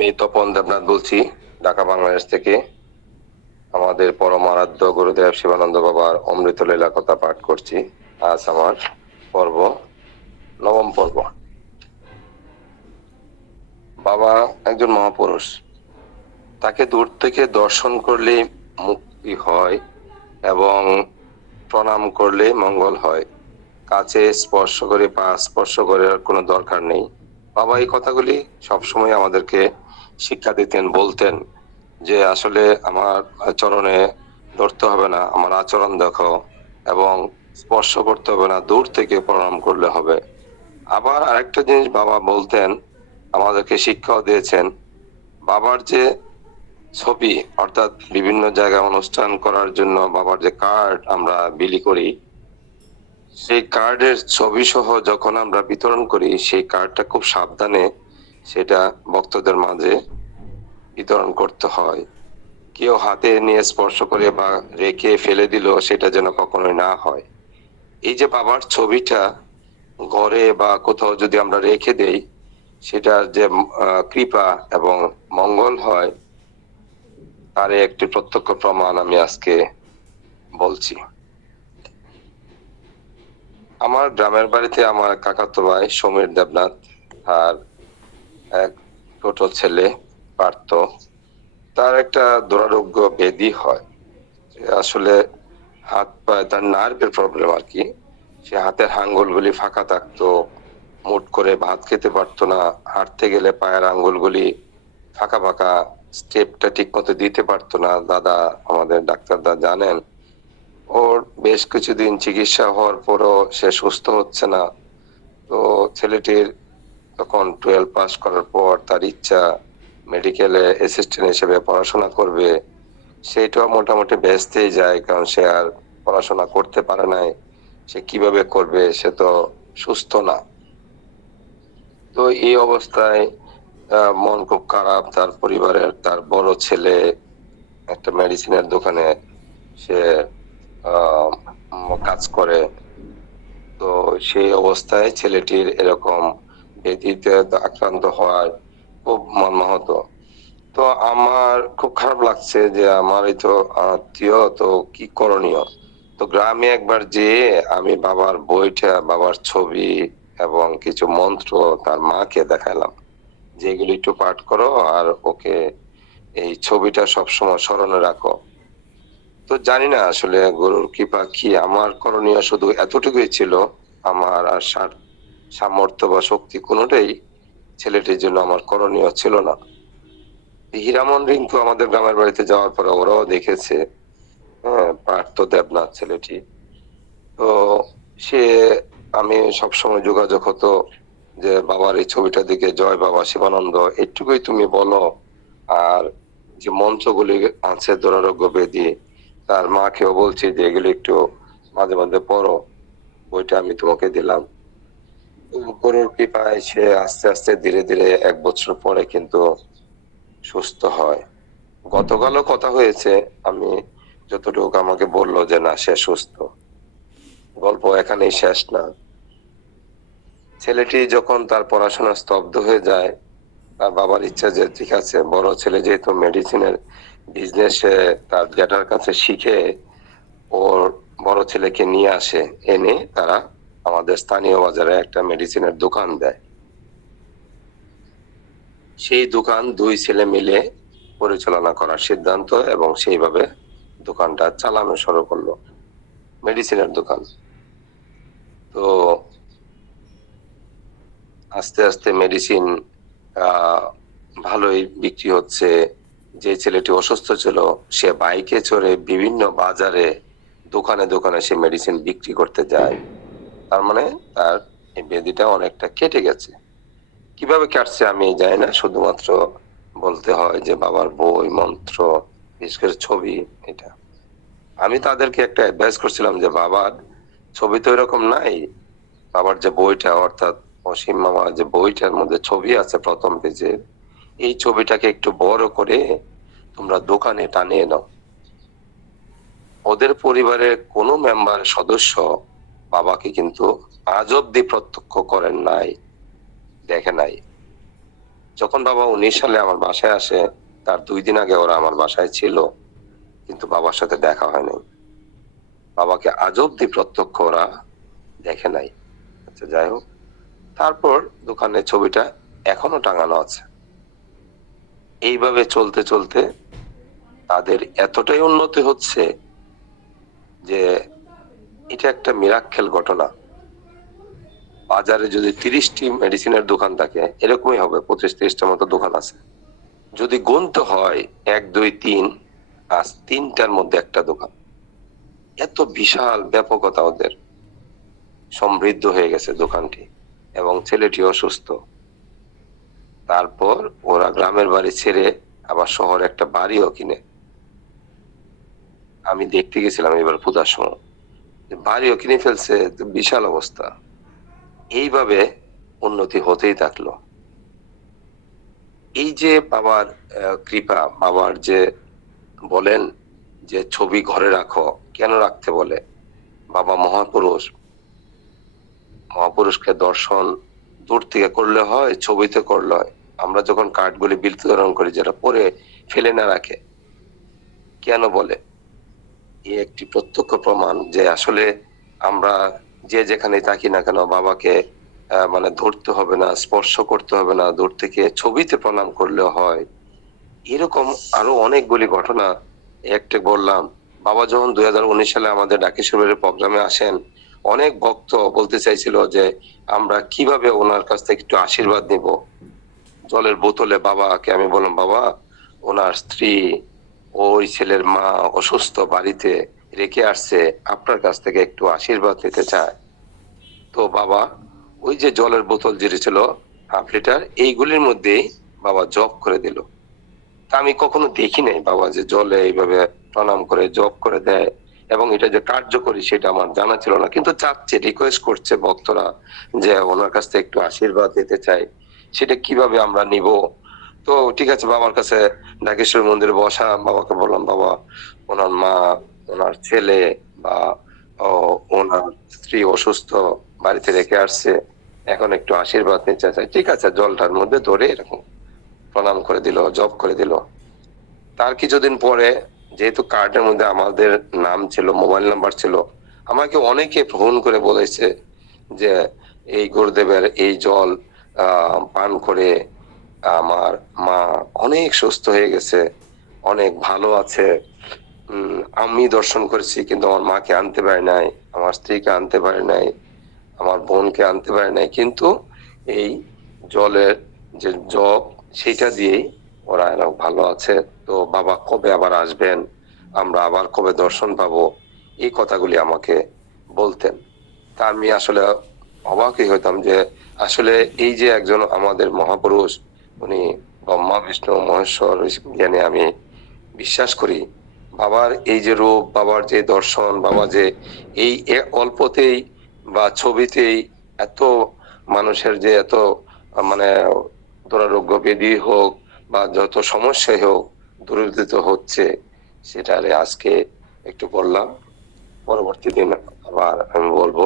আমি তপন দেবনাথ বলছি, ঢাকা বাংলাদেশ থেকে। আমাদের পরম আরাধ্য গুরুদেব শিবানন্দ বাবার অমৃত লীলা কথা পাঠ করছি। আজ আমার পর্ব, নবম পর্ব। বাবা একজন মহাপুরুষ। তাকে দূর থেকে দর্শন করলে মুক্তি হয় এবং প্রণাম করলে মঙ্গল হয়। কাছে স্পর্শ করে, পা স্পর্শ করার কোনো দরকার নেই। বাবা, এই কথাগুলি সবসময় আমাদেরকে শিক্ষা দিতেন বলতেন যে আসলে আমার চরণে ধরতে হবে না, আমার আচরণ দেখো এবং স্পর্শ করতে হবে না, দূর থেকে প্রণাম করলে হবে। আবার আরেকটা জিনিস বাবা বলতেন, আমাদেরকে শিক্ষাও দিয়েছেন, বাবার যে ছবি, অর্থাৎ বিভিন্ন জায়গায় অনুষ্ঠান করার জন্য বাবার যে কার্ড আমরা বিলি করি, সেই কার্ডের ছবি সহ যখন আমরা বিতরণ করি, সেই কার্ডটা খুব সাবধানে সেটা ভক্তদের মাঝে বিতরণ করতে হয়। কেউ হাতে নিয়ে স্পর্শ করে বা রেখে ফেলে দিল সেটা যেন কখনোই না হয়। এই যে বাবার ছবিটা ঘরে বা কোথাও যদি আমরা রেখে দেই, সেটার যে কৃপা এবং মঙ্গল হয় তার একটি প্রত্যক্ষ প্রমাণ আমি আজকে বলছি। আমার গ্রামের বাড়িতে আমার কাকাতো ভাই সমীর দেবনাথ, আর এক ছোট ছেলে পার্থ তার একটা দুরারোগ্য বেদি হয়। আসলে হাত পায়ে তার নার্ভের প্রবলেম আর কি। সে হাতের আঙ্গুলগুলি ফাঁকা থাকতো, মুট করে ভাত খেতে পারতো না, হাঁটতে গেলে পায়ের আঙ্গুলগুলি ফাঁকা ফাঁকা স্টেপটা ঠিক মতো দিতে পারতো না। দাদা, আমাদের ডাক্তার দা জানেন, ওর বেশ কিছুদিন চিকিৎসা হওয়ার পরও সে সুস্থ হচ্ছে না। তো ছেলেটির তখন টুয়েলভ পাস করার পর তার ইচ্ছা মেডিকেলে অ্যাসিস্ট্যান্ট হিসেবে পড়াশোনা করবে। সেইটাও মোটামুটি ব্যস্তেই যায়, কারণ সে আর পড়াশোনা করতে পারে নাই। সে কীভাবে করবে সে তো সুস্থ না। তো এই অবস্থায় মন খুব খারাপ। তার পরিবারের, তার বড় ছেলে একটা মেডিসিনের দোকানে সে কাজ করে। তো সেই অবস্থায় ছেলেটির এরকম ব্যাধিতে আক্রান্ত হওয়ার খুব মর্মাহত তো আমার খুব খারাপ লাগছে যে আমার এই তো আত্মীয়, তো কি করণীয়? তো গ্রামে একবার যেয়ে আমি বাবার বইটা, বাবার ছবি এবং কিছু মন্ত্র তার মাকে দেখালাম। যে এগুলো একটু পাঠ করো আর ওকে এই ছবিটা সবসময় স্মরণে রাখো। তো জানি না আসলে গরুর কৃপা কি, আমার করণীয় শুধু এতটুকুই ছিল, আমার আর সার- সামর্থ্য বা শক্তি কোনোটাই ছেলেটির জন্য আমার করণীয় ছিল না। হীরামন রিঙ্কু আমাদের গ্রামের বাড়িতে যাওয়ার পরে ওরাও দেখেছে হ্যাঁ পার্থ দেবনাথ ছেলেটি। তো সে, আমি সবসময় যোগাযোগ হতো যে, বাবার এই ছবিটা দিকে জয় বাবা শিবানন্দ, এটুকুই তুমি বলো। আর যে মন্ত্রগুলি আছে দুরারোগ্য বেদি, তার মাকেও বলছি যে, এগুলো একটু মাঝে মাঝে পড়ো, বইটা আমি তোমাকে দিলাম। গরুর কৃপায় সে আস্তে আস্তে ধীরে ধীরে এক বছর পরে কিন্তু সুস্থ হয়। গতকালও কথা হয়েছে, আমি যতটুকু আমাকে বলল যে না, সে সুস্থ। গল্প এখানেই শেষ না। ছেলেটি যখন তার পড়াশোনা স্তব্ধ হয়ে যায়, তার বাবার ইচ্ছা যে, ঠিক আছে, বড় ছেলে যেহেতু মেডিসিনের বিজনেসে তার জ্যাঠার কাছে শিখে ওর বড় ছেলেকে নিয়ে আসে, এনে তারা আমাদের স্থানীয় বাজারে একটা মেডিসিনের দোকান দেয়। সেই দোকান দুই ছেলে মিলে পরিচালনা করার সিদ্ধান্ত এবং সেইভাবে দোকানটা চালানো শুরু করল। মেডিসিনের দোকান। তো আস্তে আস্তে মেডিসিন ভালোই বিক্রি হচ্ছে। যে ছেলেটি অসুস্থ ছিল, সে বাইকে চড়ে বিভিন্ন বাজারে দোকানে দোকানে সে মেডিসিন বিক্রি করতে যায়। তার মানে তার এই বেদিটা অনেকটা কেটে গেছে। কীভাবে কাটছে আমি জানি না, শুধুমাত্র বলতে হয় যে বাবার বই, মন্ত্র, বিশেষ করে ছবি, এটা। আমি তাদেরকে একটা অ্যাডভাইস করছিলাম যে বাবার ছবি তো এরকম নাই। বাবার যে বইটা, অর্থাৎ অসীম মামা যে বইটার মধ্যে ছবি আছে প্রথম পেজে, এই ছবিটাকে একটু বড় করে তোমরা দোকানে টানিয়ে নাও। ওদের পরিবারের কোনো মেম্বার সদস্য বাবাকে কিন্তু আজ অব্দি প্রত্যক্ষ করেন নাই, দেখে নাই। যখন বাবা উনিশ সালে আমার বাসায় আসে, তার দুই দিন আগে ওরা আমার বাসায় ছিল, কিন্তু বাবার সাথে দেখা হয় নাই বাবাকে আজ অব্দি প্রত্যক্ষ ওরা দেখে নাই। আচ্ছা যাই হোক। তারপর দোকানের ছবিটা এখনও টাঙানো আছে। এইভাবে চলতে চলতে তাদের এতটাই উন্নতি হচ্ছে যে এটা একটা মিরাক্কেল ঘটনা। বাজারে যদি তিরিশটি মেডিসিনের দোকান থাকে, এরকমই হবে, পঁচিশ, তিরিশটার মতো দোকান আছে। যদি গুনতে হয় এক, দুই, তিন, আজ তিনটার মধ্যে একটা দোকান। এত বিশাল ব্যাপকতা ওদের। সমৃদ্ধ হয়ে গেছে দোকানটি, এবং ছেলেটি অসুস্থ। তারপর ওরা গ্রামের বাড়ি ছেড়ে আবার শহরে একটা বাড়িও কিনে। আমি দেখতে গেছিলাম এবার পূজার সময়। বাড়িও কিনে ফেলছে, বিশাল অবস্থা। এইভাবে উন্নতি হতেই থাকল। এই যে বাবার কৃপা, বাবার যে বলেন যে ছবি ঘরে রাখো, কেন রাখতে বলে? বাবা মহাপুরুষ, মহাপুরুষকে দর্শন দূর থেকে করলে হয়, ছবিতে করলে হয়। আমরা যখন কার্ডগুলি বিতরণ করি যেটা পরে ফেলে না রাখে, কেন বলে? একটি প্রত্যক্ষ প্রমাণ যে আসলে আমরা যে যেখানে থাকি না কেন বাবাকে মানে ধরতে হবে না, স্পর্শ করতে হবে না, দূর থেকে ছবিতে প্রণাম করলে হয়। এরকম আরও অনেকগুলি ঘটনা একটা বললাম। বাবা যখন দুই হাজার উনিশ সালে আমাদের ডাকেশ্বরের প্রোগ্রামে আসেন, অনেক ভক্ত বলতে চাইছিল যে আমরা কীভাবে ওনার কাছ থেকে একটু আশীর্বাদ নিব। জলের বোতলে বাবাকে আমি বললাম, বাবা, ওনার স্ত্রী ওই ছেলের মা অসুস্থ বাড়িতে রেখে আসছে, আপনার কাছ থেকে একটু আশীর্বাদ নিতে চায়। তো বাবা, ওই যে জলের বোতল যেটি ছিল, হাফ লিটার, এইগুলির মধ্যেই বাবা জব করে দিল। তা আমি কখনো দেখি নাই বাবা যে জলে এইভাবে প্রণাম করে জব করে দেয়। এবং এটা যে কার্যকরী সেটা আমার জানা ছিল না। কিন্তু চাচ্ছে রিকোয়েস্ট করছে ভক্তরা যে ওনার কাছ থেকে একটু আশীর্বাদ নিতে চাই সেটা কীভাবে আমরা নিব? তো ঠিক আছে, বাবার কাছে নাগেশ্বর মন্দিরে বসা, বাবাকে বললাম, বাবা, ওনার মা, ওনার ছেলে বা ওনার স্ত্রী অসুস্থ, বাড়িতে রেখে আসছে, এখন একটু আশীর্বাদ নিতে চাই ঠিক আছে, জলটার মধ্যে ধরে এরকম প্রণাম করে দিল জব করে দিল। তার কিছুদিন পরে, যেহেতু কার্ডের মধ্যে আমাদের নাম ছিল, মোবাইল নাম্বার ছিল, আমাকে অনেকে ফোন করে বলেছে যে, এই গুরুদেবের এই জল পান করে আমার মা অনেক সুস্থ হয়ে গেছে, অনেক ভালো আছে। আমি দর্শন করেছি, কিন্তু আমার মাকে আনতে পারি নাই, আমার স্ত্রীকে আনতে পারি নাই, আমার বোনকে আনতে পারি নাই। কিন্তু এই জলের যে জব সেটা দিয়েই ওরা এরকম ভালো আছে। তো বাবা কবে আবার আসবেন? আমরা আবার কবে দর্শন পাবো? এই কথাগুলি আমাকে বলতেন। তা আমি আসলে অবাকই হইতাম যে আসলে এই যে একজন আমাদের মহাপুরুষ উনি ব্রহ্মা, বিষ্ণু, মহেশ্বর জ্ঞানে আমি বিশ্বাস করি। বাবার এই যে রূপ, বাবার যে দর্শন, বাবা যে এই অল্পতেই বা ছবিতেই এত মানুষের যে এত মানে দুরারোগ্য ব্যাধি হোক বা যত সমস্যাই হোক দূরীভূত হচ্ছে, সেটা আজকে একটু বললাম। পরবর্তী দিন আবার আমি বলব।